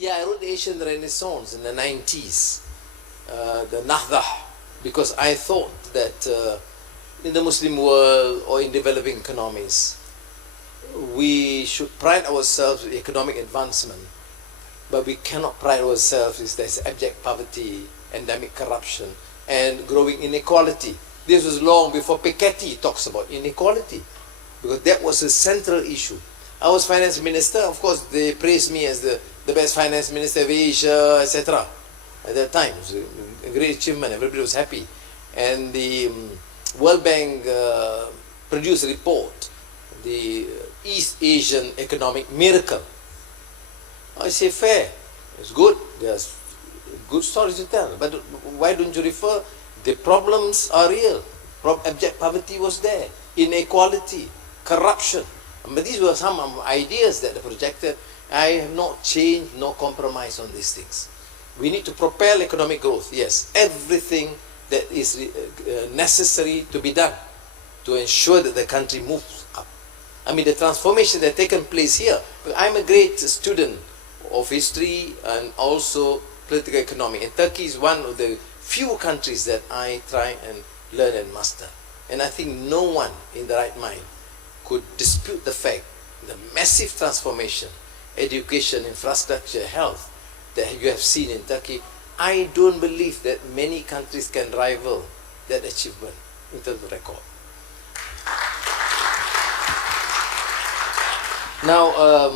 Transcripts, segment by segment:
Yeah, I wrote the Asian Renaissance in the 90s, the Nahdah, because I thought that in the Muslim world or in developing economies, we should pride ourselves with economic advancement, but we cannot pride ourselves if there's abject poverty, endemic corruption, and growing inequality. This was long before Piketty talks about inequality, because that was a central issue. I was finance minister, of course they praised me as the best finance minister of Asia, etc. At that time, it was a great achievement, everybody was happy. And the World Bank produced a report, the East Asian Economic Miracle. I say fair, it's good, there's good stories to tell, but why don't you refer, the problems are real. Abject poverty was there, inequality, corruption. But these were some ideas that are projected. I have not changed, no compromise on these things. We need to propel economic growth, yes, everything that is necessary to be done to ensure that the country moves up. I mean, the transformation that has taken place here. I'm a great student of history and also political economy, and Turkey is one of the few countries that I try and learn and master. And I think no one in the right mind could dispute the fact, the massive transformation, education, infrastructure, health that you have seen in Turkey. I don't believe that many countries can rival that achievement in terms of record. Now,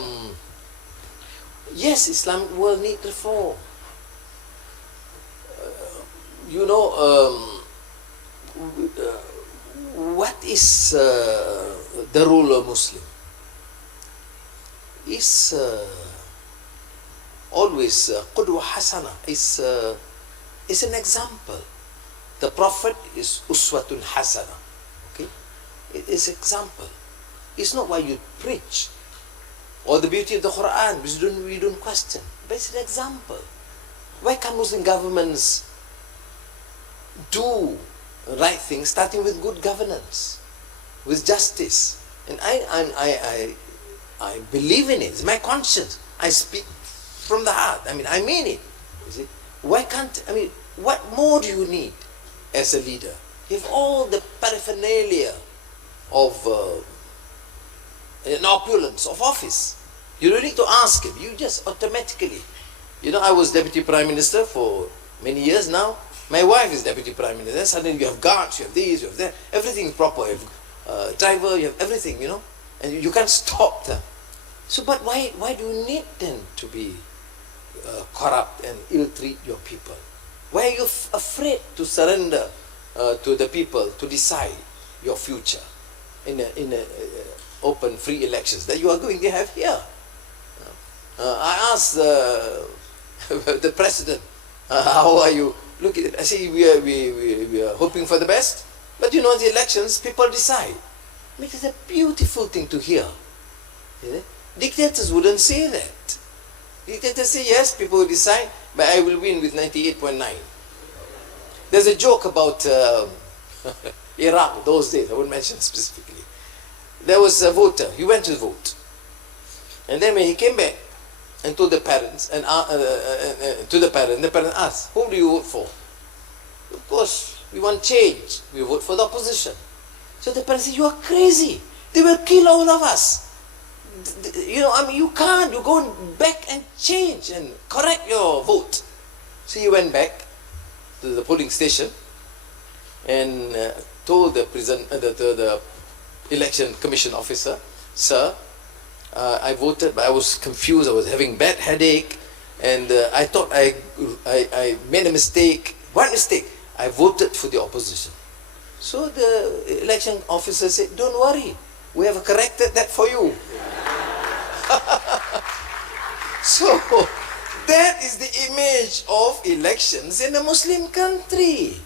yes, Islamic world need reform. You know, what is the rule of Muslim? Is always qudwa hasana, is an example. The Prophet is uswatun hasana. Okay, it is example. It's not why you preach or the beauty of the Quran, which we don't question, but it's an example. Why can't Muslim governments do right things, starting with good governance, with justice? And I believe in it. It's my conscience. I speak from the heart. I mean, I mean it. You see? Why can't, I mean, what more do you need as a leader? You have all the paraphernalia of an opulence of office. You don't need to ask him. You just automatically. You know, I was Deputy Prime Minister for many years now. My wife is Deputy Prime Minister. Then suddenly you have guards, you have this, you have that. Everything is proper. You have driver, you have everything, you know. And you can't stop them. So, but why do you need them to be corrupt and ill-treat your people? Why are you afraid to surrender to the people to decide your future in a open, free elections that you are going to have here? I asked the president, how are you looking at it? I say, we are hoping for the best, but you know, the elections, people decide. I mean, it's a beautiful thing to hear. Dictators wouldn't say that. Dictators say, yes, people will decide, but I will win with 98.9. There's a joke about Iraq those days, I won't mention specifically. There was a voter, he went to vote. And then when he came back and told the parents, and the parent asked, whom do you vote for? Of course, we want change. We vote for the opposition. So the parents said, you are crazy. They will kill all of us. You know, I mean, you can't. You go back and change and correct your vote. So he went back to the polling station and told the election commission officer, sir, I voted, but I was confused. I was having bad headache, and I thought I made a mistake. What mistake? I voted for the opposition. So the election officer said, don't worry, we have corrected that for you. So that is the image of elections in a Muslim country.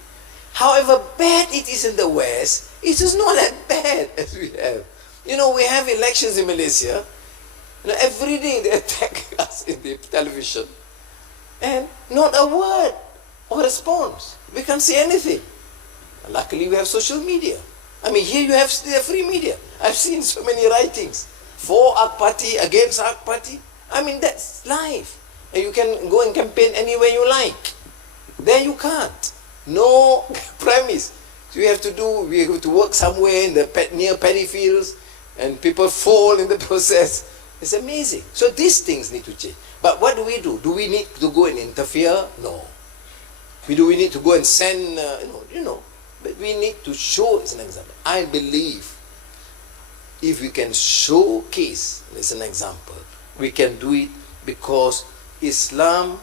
However bad it is in the West, it is not that bad as we have. You know, we have elections in Malaysia. You know, every day they attack us in the television, and not a word of response. We can't say anything. Luckily, we have social media. I mean, here you have still free media. I've seen so many writings for Ak Party, against Ak Party. I mean, that's life. And you can go and campaign anywhere you like. There you can't. No premise. So we have to work somewhere in the near paddy fields, and people fall in the process. It's amazing. So these things need to change. But what do? Do we need to go and interfere? No. Do we need to go and send? No. But we need to show as an example. I believe if we can showcase as an example, we can do it, because Islam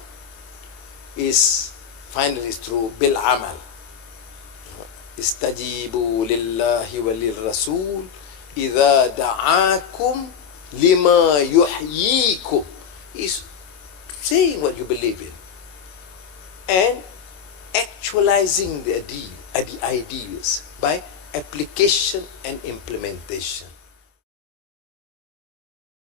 is finally through bil amal. Istajibu lillahi walil rasul idha da'akum lima yuhyikum. Is saying what you believe in and actualizing the ideals by application and implementation.